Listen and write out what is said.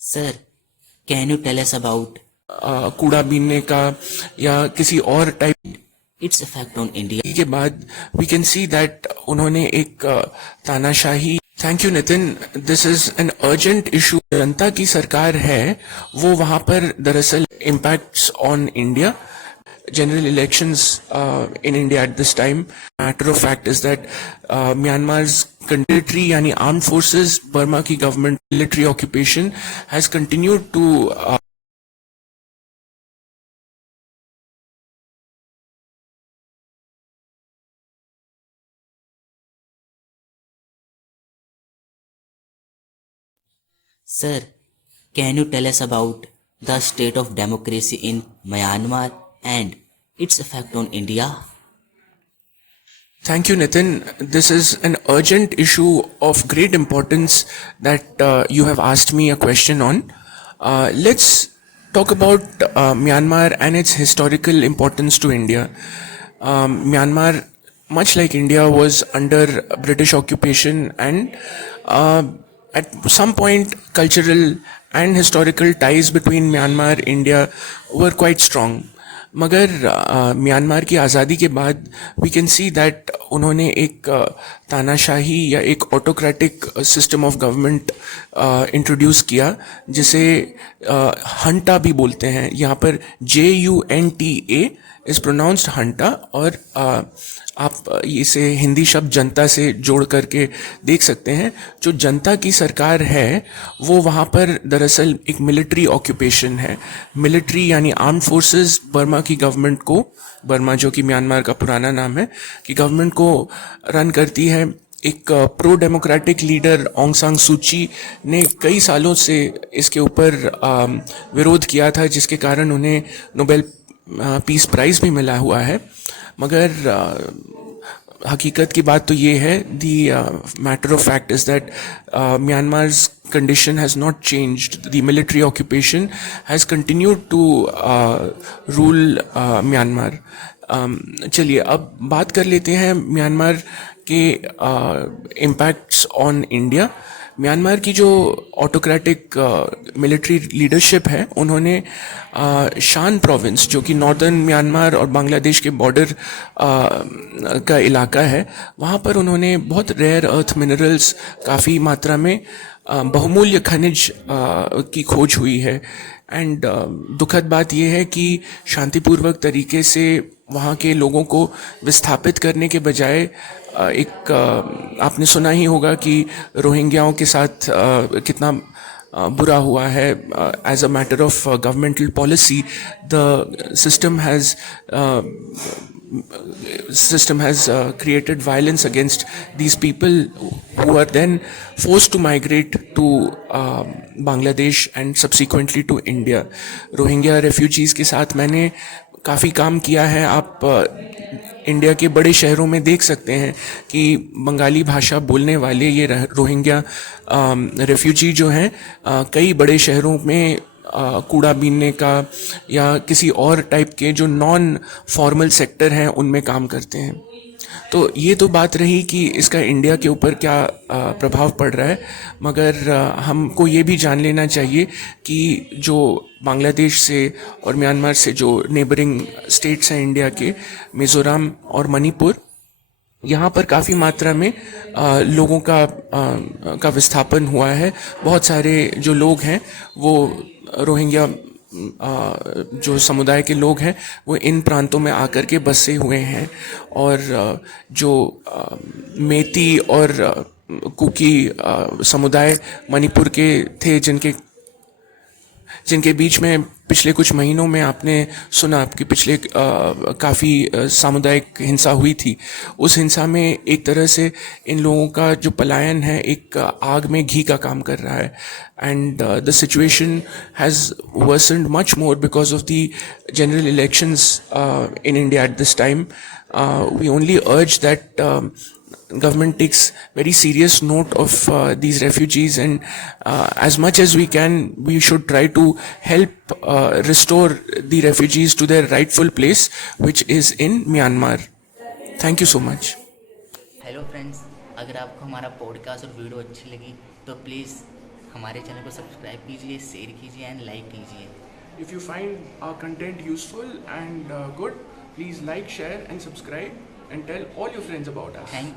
Sir, can you tell us about कूड़ा बीनने का या किसी और type its effect on India? के बाद वी कैन सी दैट उन्होंने एक तानाशाही। Thank you Nitin, this is an urgent issue. जनता की सरकार है वो वहां पर दरअसल impacts on India, general elections in India at this time. Matter of fact is that Myanmar's military yani armed forces, Burma ki government military occupation has continued to Sir, can you tell us about the state of democracy in Myanmar and its effect on India? Thank you, Nitin. This is an urgent issue of great importance that you have asked me a question on. Let's talk about Myanmar and its historical importance to India. Myanmar, much like India, was under British occupation, and at some point, cultural and historical ties between Myanmar and India were quite strong. मगर Myanmar की आज़ादी के बाद we can see that उन्होंने एक तानाशाही या एक autocratic system of government introduce किया, जिसे हंटा भी बोलते हैं। यहाँ पर JUNTA इज़ प्रोनाउंस्ड हंटा, और आप इसे हिंदी शब्द जनता से जोड़ करके देख सकते हैं। जो जनता की सरकार है वो वहाँ पर दरअसल एक मिलिट्री ऑक्यूपेशन है। मिलिट्री यानी आर्म्ड फोर्सेस बर्मा की गवर्नमेंट को, बर्मा जो कि म्यांमार का पुराना नाम है, कि गवर्नमेंट को रन करती है। एक प्रो डेमोक्रेटिक लीडर ऑंग सान सूची ने कई सालों से इसके ऊपर विरोध किया था, जिसके कारण उन्हें नोबेल पीस प्राइज़ भी मिला हुआ है। मगर हकीकत की बात तो ये है, the matter of fact is that Myanmar's condition has not changed. The military occupation has continued to rule Myanmar. चलिए अब बात कर लेते हैं म्यांमार के impacts on India. म्यांमार की जो ऑटोक्रेटिक मिलिट्री लीडरशिप है, उन्होंने शान प्रोविंस जो कि नॉर्दर्न म्यांमार और बांग्लादेश के बॉर्डर का इलाका है, वहाँ पर उन्होंने बहुत रेयर अर्थ मिनरल्स, काफ़ी मात्रा में बहुमूल्य खनिज की खोज हुई है। एंड दुखद बात यह है कि शांतिपूर्वक तरीके से वहाँ के लोगों को विस्थापित करने के बजाय एक आपने सुना ही होगा कि रोहिंग्याओं के साथ कितना बुरा हुआ है। As a matter of governmental policy, the system has created violence against these people who are then forced to migrate to Bangladesh and subsequently to India. Rohingya refugees के साथ मैंने काफ़ी काम किया है। आप इंडिया के बड़े शहरों में देख सकते हैं कि बंगाली भाषा बोलने वाले ये रोहिंग्या रेफ्यूजी जो हैं कई बड़े शहरों में कूड़ा बीनने का या किसी और टाइप के जो नॉन फॉर्मल सेक्टर हैं उनमें काम करते हैं। तो ये तो बात रही कि इसका इंडिया के ऊपर क्या प्रभाव पड़ रहा है, मगर हमको ये भी जान लेना चाहिए कि जो बांग्लादेश से और म्यांमार से जो नेबरिंग स्टेट्स हैं इंडिया के, मिज़ोरम और मणिपुर, यहाँ पर काफ़ी मात्रा में लोगों का विस्थापन हुआ है। बहुत सारे जो लोग हैं वो रोहिंग्या जो समुदाय के लोग हैं वो इन प्रांतों में आकर के बसे हुए हैं। और जो मेती और कुकी समुदाय मणिपुर के थे, जिनके बीच में पिछले कुछ महीनों में आपने सुना कि पिछले काफ़ी सामुदायिक हिंसा हुई थी। उस हिंसा में एक तरह से इन लोगों का जो पलायन है एक आग में घी का काम कर रहा है। And the situation has worsened much more because of the general elections in India at this time. We only urge that government takes very serious note of these refugees, and as much as we can, we should try to help restore the refugees to their rightful place, which is in Myanmar. Thank you so much. Hello friends, अगर आपको हमारा podcast और video अच्छी लगी तो please हमारे channel को subscribe कीजिए, शेयर कीजिए एंड लाइक कीजिए। If you find our content useful and good, please like, share, and subscribe, and tell all your friends about us. Thank you.